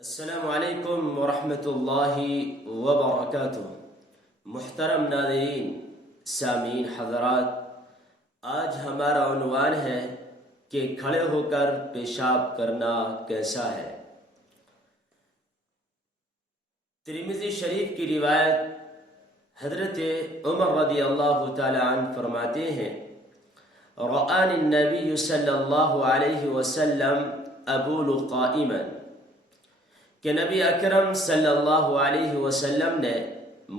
السلام علیکم ورحمۃ اللہ وبرکاتہ۔ محترم ناظرین، سامعین حضرات، آج ہمارا عنوان ہے کہ کھڑے ہو کر پیشاب کرنا کیسا ہے۔ ترمذی شریف کی روایت حضرت عمر رضی اللہ تعالی عنہ فرماتے ہیں، رآنی النبی صلی اللہ علیہ وسلم ابول قائما، کہ نبی اکرم صلی اللہ علیہ وسلم نے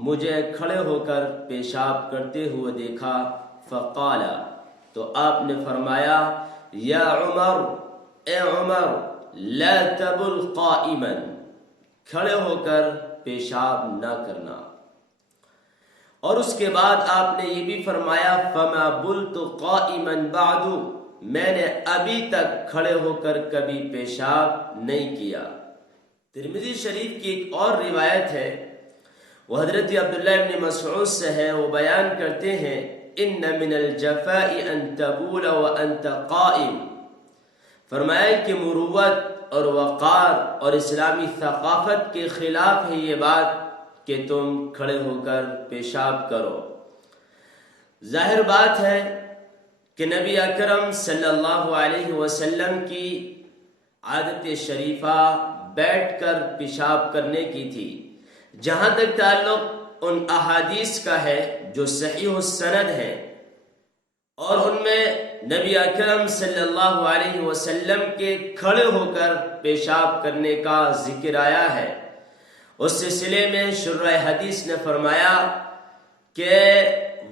مجھے کھڑے ہو کر پیشاب کرتے ہوئے دیکھا۔ فقال، تو آپ نے فرمایا، یا عمر، اے عمر، لا تبل قائما، کھڑے ہو کر پیشاب نہ کرنا۔ اور اس کے بعد آپ نے یہ بھی فرمایا، فما بلت قائما بعد، میں نے ابھی تک کھڑے ہو کر کبھی پیشاب نہیں کیا۔ ترمذی شریف کی ایک اور روایت ہے، وہ حضرت عبداللہ ابن مسعود سے ہے، وہ بیان کرتے ہیں، ان من الجفاء ان تبول وانت قائم، فرمایا کہ مروت اور وقار اور اسلامی ثقافت کے خلاف ہے یہ بات کہ تم کھڑے ہو کر پیشاب کرو۔ ظاہر بات ہے کہ نبی اکرم صلی اللہ علیہ وسلم کی عادت شریفہ بیٹھ کر پیشاب کرنے کی تھی۔ جہاں تک تعلق ان احادیث کا ہے جو صحیح السند ہیں، اور ان میں نبی اکرم صلی اللہ علیہ وسلم کے کھڑے ہو کر پیشاب کرنے کا ذکر آیا ہے، اس سلسلے میں شرح حدیث نے فرمایا کہ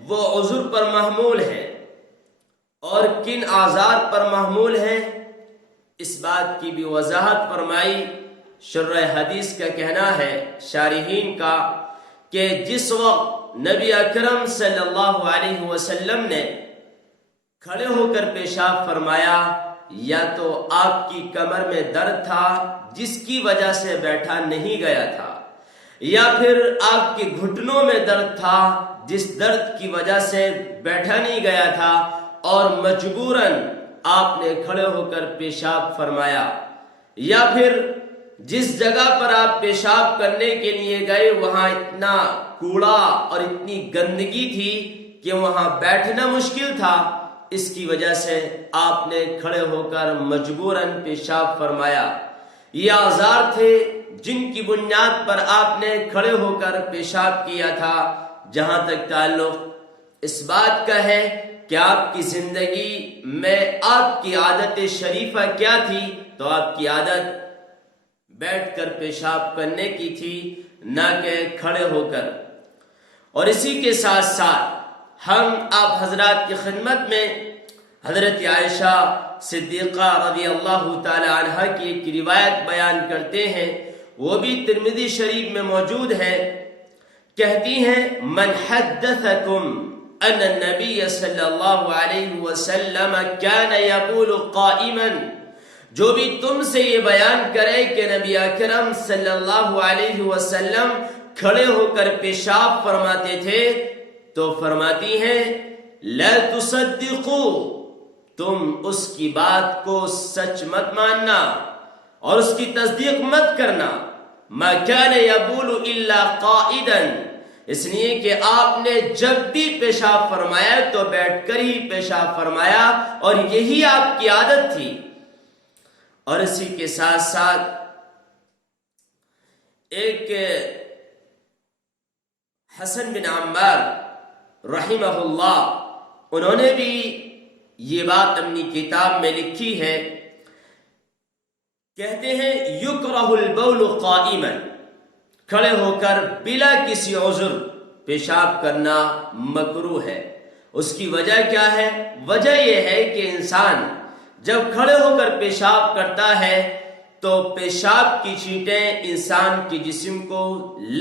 وہ عذر پر محمول ہے، اور کن اعذار پر محمول ہے اس بات کی بھی وضاحت فرمائی۔ شرح حدیث کا کہنا ہے، شارحین کا، کہ جس وقت نبی اکرم صلی اللہ علیہ وسلم نے کھڑے ہو کر پیشاب فرمایا، یا تو آپ کی کمر میں درد تھا جس کی وجہ سے بیٹھا نہیں گیا تھا، یا پھر آپ کے گھٹنوں میں درد تھا جس درد کی وجہ سے بیٹھا نہیں گیا تھا، اور مجبوراً آپ نے کھڑے ہو کر پیشاب فرمایا، یا پھر جس جگہ پر آپ پیشاب کرنے کے لیے گئے وہاں اتنا کوڑا اور اتنی گندگی تھی کہ وہاں بیٹھنا مشکل تھا، اس کی وجہ سے آپ نے کھڑے ہو کر مجبوراً پیشاب فرمایا۔ یہ اعذار تھے جن کی بنیاد پر آپ نے کھڑے ہو کر پیشاب کیا تھا۔ جہاں تک تعلق اس بات کا ہے کہ آپ کی زندگی میں آپ کی عادت شریفہ کیا تھی، تو آپ کی عادت بیٹھ کر پیشاب کرنے کی تھی، نہ کہ کھڑے ہو کر۔ اور اسی کے ساتھ ساتھ ہم آپ حضرات کی خدمت میں حضرت عائشہ صدیقہ رضی اللہ تعالی عنہ کی ایک روایت بیان کرتے ہیں، وہ بھی ترمذی شریف میں موجود ہے۔ کہتی ہیں، من حدثکم ان النبی صلی اللہ علیہ وسلم کان یبول قائما، جو بھی تم سے یہ بیان کرے کہ نبی اکرم صلی اللہ علیہ وسلم کھڑے ہو کر پیشاب فرماتے تھے، تو فرماتی ہیں، لا تصدقوا، تم اس کی بات کو سچ مت ماننا اور اس کی تصدیق مت کرنا۔ ما کان یبول الا قائدا، اس لیے کہ آپ نے جب بھی پیشاب فرمایا تو بیٹھ کر ہی پیشاب فرمایا، اور یہی آپ کی عادت تھی۔ اور اسی کے ساتھ ساتھ ایک حسن بن عمار رحمہ اللہ، انہوں نے بھی یہ بات اپنی کتاب میں لکھی ہے، کہتے ہیں، یکرہ البول قائما، کھڑے ہو کر بلا کسی عذر پیشاب کرنا مکروہ ہے۔ اس کی وجہ کیا ہے؟ وجہ یہ ہے کہ انسان جب کھڑے ہو کر پیشاب کرتا ہے تو پیشاب کی چھینٹیں انسان کے جسم کو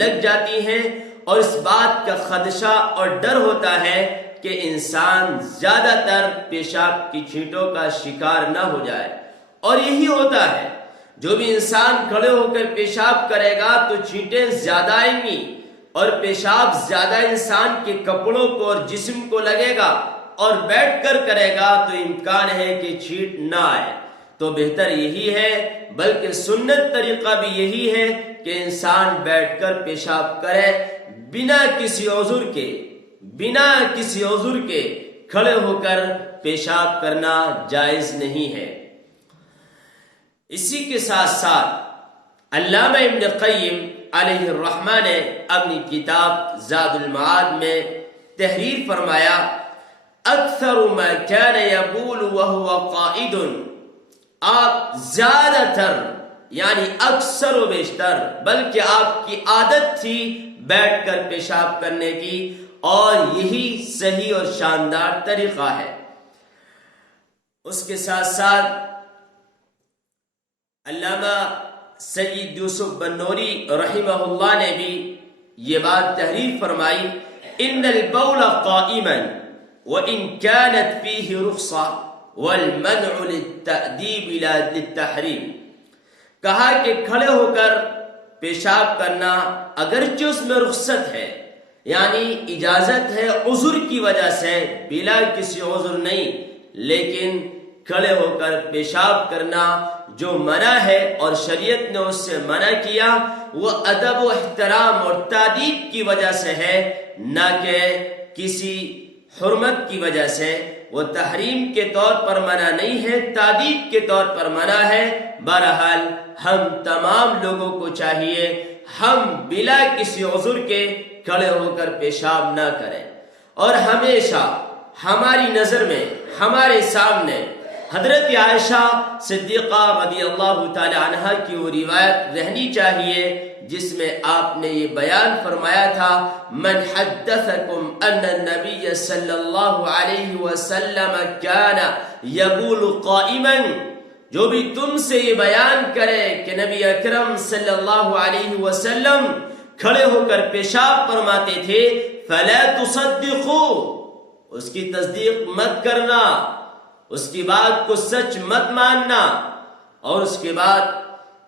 لگ جاتی ہیں، اور اس بات کا خدشہ اور ڈر ہوتا ہے کہ انسان زیادہ تر پیشاب کی چھینٹوں کا شکار نہ ہو جائے۔ اور یہی ہوتا ہے، جو بھی انسان کھڑے ہو کر پیشاب کرے گا تو چھینٹیں زیادہ آئیں گی، اور پیشاب زیادہ انسان کے کپڑوں کو اور جسم کو لگے گا، اور بیٹھ کر کرے گا تو امکان ہے کہ چھینٹ نہ آئے۔ تو تو بہتر یہی ہے، بلکہ سنت طریقہ بھی یہی ہے کہ انسان بیٹھ کر پیشاب کرے، بنا کسی عذر کے کھڑے ہو کر پیشاب کرنا جائز نہیں ہے۔ اسی کے ساتھ ساتھ علامہ ابن قیم علیہ الرحمہ نے اپنی کتاب زاد المعاد میں تحریر فرمایا، اکثر ما كان يبول وهو قائد، آپ زیادہ تر یعنی اکثر و بیشتر، بلکہ آپ کی عادت تھی بیٹھ کر پیشاب کرنے کی، اور یہی صحیح اور شاندار طریقہ ہے۔ اس کے ساتھ ساتھ علامہ سید یوسف بنوری رحمہ اللہ نے بھی یہ بات تحریر فرمائی، ان البول قائما وان كانت فيه رخصة والمنع للتأدیب للتحریم، کہا کہ کھڑے ہو کر پیشاب کرنا اگرچہ اس میں رخصت ہے، یعنی اجازت ہے عذر کی وجہ سے، بلا کسی عذر نہیں، لیکن کھڑے ہو کر پیشاب کرنا جو منع ہے اور شریعت نے اس سے منع کیا، وہ ادب و احترام اور تادیب کی وجہ سے ہے، نہ کہ کسی حرمت کی وجہ سے۔ وہ تحریم کے طور پر منع نہیں ہے، تادیب کے طور پر منع ہے۔ بہرحال ہم تمام لوگوں کو چاہیے ہم بلا کسی عذر کے کھڑے ہو کر پیشاب نہ کریں، اور ہمیشہ ہماری نظر میں، ہمارے سامنے حضرت عائشہ صدیقہ رضی اللہ تعالی عنہا کی وہ روایت رہنی چاہیے جس میں آپ نے یہ بیان فرمایا تھا، من حدثکم ان النبی صلی اللہ علیہ وسلم کان یبول قائما، جو بھی تم سے یہ بیان کرے کہ نبی اکرم صلی اللہ علیہ وسلم کھڑے ہو کر پیشاب فرماتے تھے، فلا تصدقوا، اس کی تصدیق مت کرنا، اس کی بات کو سچ مت ماننا۔ اور اس کے بعد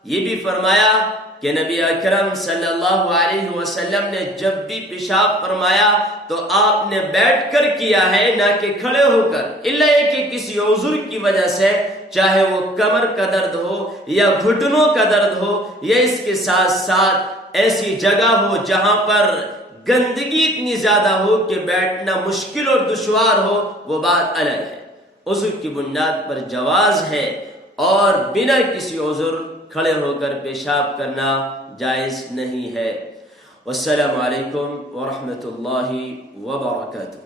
یہ بھی فرمایا کہ نبی اکرم صلی اللہ علیہ وسلم نے جب بھی پیشاب فرمایا تو آپ نے بیٹھ کر کیا ہے، نہ کہ کھڑے ہو کر، الا یہ کہ کسی عذر کی وجہ سے، چاہے وہ کمر کا درد ہو یا گھٹنوں کا درد ہو، یا اس کے ساتھ ساتھ ایسی جگہ ہو جہاں پر گندگی اتنی زیادہ ہو کہ بیٹھنا مشکل اور دشوار ہو، وہ بات الگ ہے۔ عذر کی بنیاد پر جواز ہے، اور بنا کسی عذر کھڑے ہو کر پیشاب کرنا جائز نہیں ہے۔ والسلام علیکم ورحمۃ اللہ وبرکاتہ۔